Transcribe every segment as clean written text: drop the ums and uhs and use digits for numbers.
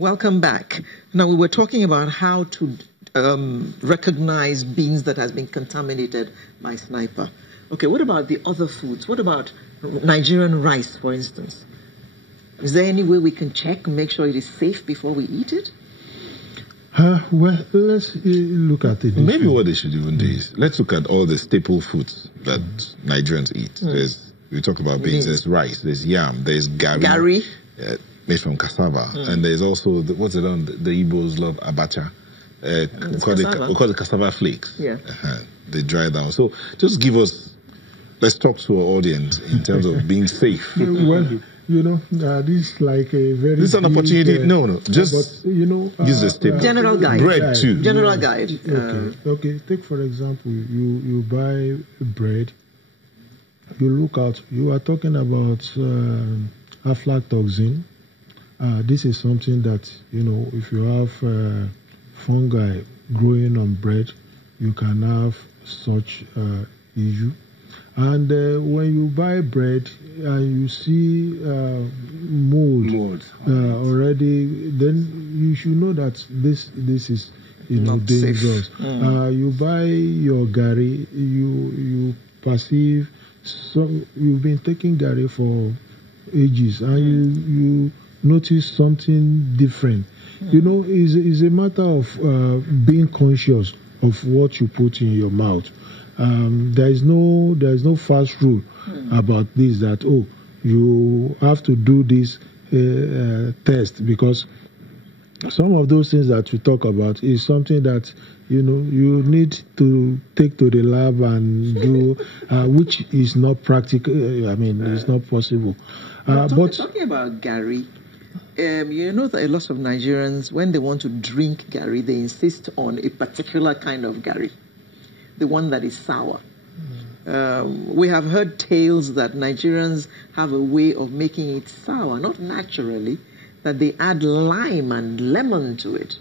Welcome back. Now, we were talking about how to recognize beans that has been contaminated by sniper. Okay, what about the other foods? What about Nigerian rice, for instance? Is there any way we can check and make sure it is safe before we eat it? Well, let's look at it. Maybe what they should even do is, let's look at all the staple foods that Nigerians eat. We talk about beans, there's rice, there's yam, there's gari. Made from cassava. And there's also, the Igbos love abacha. We call it cassava flakes. They dry down. So just give us, let's talk to our audience in terms of being safe. Well, this is like a very... This is an opportunity. No. Just, use the staple. General guide. Bread too. General guide. Okay. Take, for example, you buy bread. You look out. You are talking about aflatoxin. This is something that, if you have fungi growing on bread, you can have such issue. And when you buy bread and you see mold already, then you should know that this is not dangerous. You buy your gari, you perceive you've been taking gari for ages, and you notice something different. It's a matter of being conscious of what you put in your mouth. There's no fast rule about this, that you have to do this test, because some of those things that we talk about is something that you need to take to the lab and do, which is not practical. It's not possible. But talking about gari, you know that a lot of Nigerians, when they want to drink gari, they insist on a particular kind of gari, the one that is sour. We have heard tales that Nigerians have a way of making it sour, not naturally, that they add lime and lemon to it.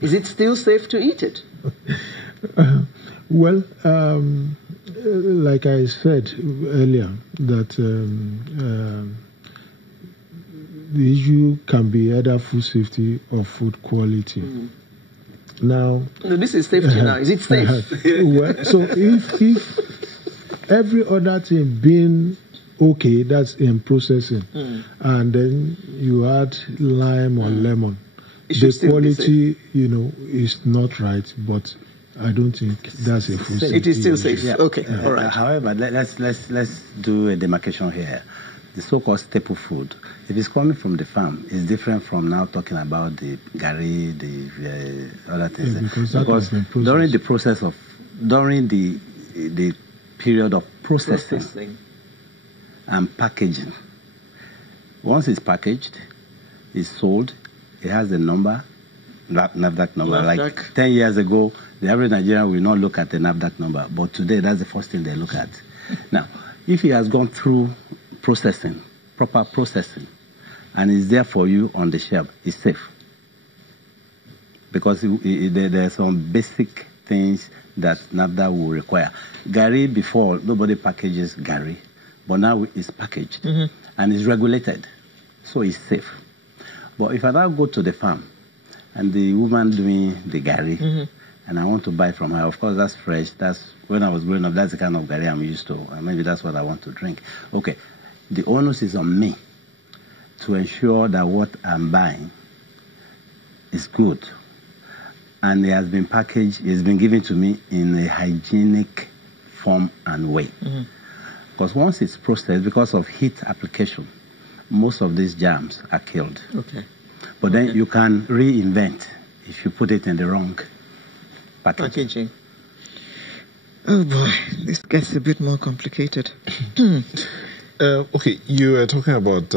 Is it still safe to eat it? Well, like I said earlier, that the issue can be either food safety or food quality. Now, this is safety now. Is it safe? Well, so if every other thing being okay, that's in processing, and then you add lime or lemon, the quality, is not right, but I don't think that's a food safety. It is still safe. Okay, all right. However, let's do a demarcation here. The so-called staple food, if it's coming from the farm, is different from now talking about the gari, the other things. Because during the period of processing and packaging, once it's packaged, it's sold, it has a number, NAFDAC number. Like 10 years ago, the average Nigerian will not look at the NAFDAC number, but today that's the first thing they look at. Now, if it has gone through processing, proper processing, and is there for you on the shelf, it's safe. Because there are some basic things that NAFDAC will require. Gari, before, nobody packages gari, but now it's packaged and it's regulated, so it's safe. But if I now go to the farm and the woman doing the gari, and I want to buy from her, of course, that's fresh. That's when I was growing up, that's the kind of gari I'm used to, and maybe that's what I want to drink. Okay, the onus is on me to ensure that what I'm buying is good, and it has been packaged, it's been given to me in a hygienic form and way. Because once it's processed, because of heat application, most of these germs are killed. But then you can reinvent if you put it in the wrong packaging. Oh boy, this gets a bit more complicated. Okay, you are talking about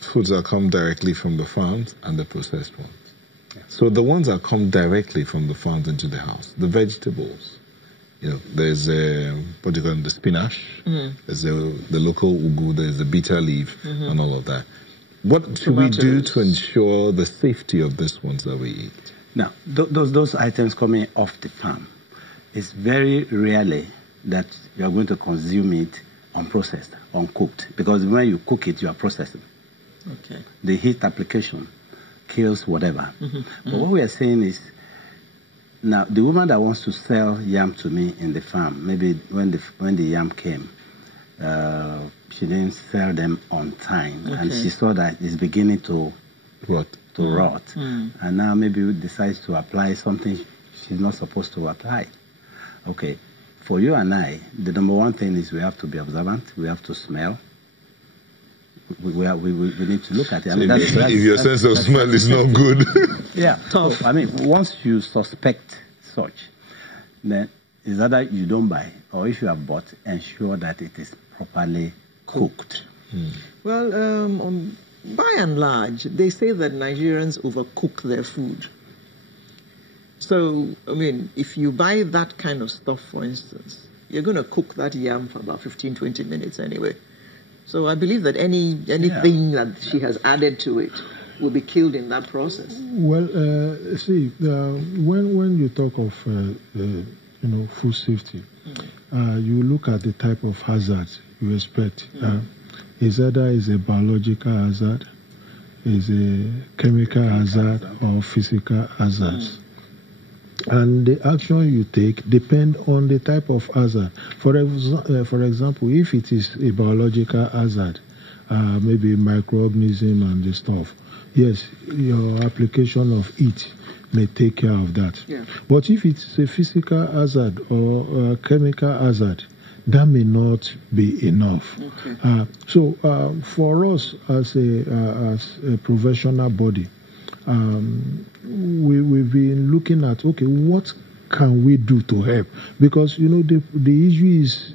foods that come directly from the farms and the processed ones. So the ones that come directly from the farms into the house, the vegetables, there's what do you call them, the spinach, there's the local ugu, there's the bitter leaf, and all of that. What should we do to ensure the safety of these ones that we eat? Now, those items coming off the farm, it's very rarely that you are going to consume it unprocessed, uncooked, because when you cook it, you are processing. Okay. The heat application kills whatever. But what we are saying is, now the woman that wants to sell yam to me in the farm, maybe when the yam came, she didn't sell them on time, and she saw that it's beginning to rot. And now maybe we decides to apply something she's not supposed to apply. Okay, for you and I, the number one thing is we have to be observant. We have to smell. We need to look at it. I mean, if your sense of smell is not good. Yeah, tough. So, I mean, once you suspect such, then it's either you don't buy, or if you have bought, ensure that it is properly cooked. Well, by and large, they say that Nigerians overcook their food. So, I mean, if you buy that kind of stuff, for instance, you're going to cook that yam for about 15, 20 minutes anyway. So I believe that anything that she has added to it will be killed in that process. Well, see, when you talk of food safety, you look at the type of hazard you expect. Is either is a biological hazard, is a chemical hazard, or physical hazards. And the action you take depend on the type of hazard. For example, if it is a biological hazard, maybe microorganism and the stuff, yes, your application of it may take care of that. Yeah. But if it's a physical hazard or a chemical hazard, that may not be enough. Okay. So for us as a professional body, we've been looking at, okay, what can we do to help? Because, the issue is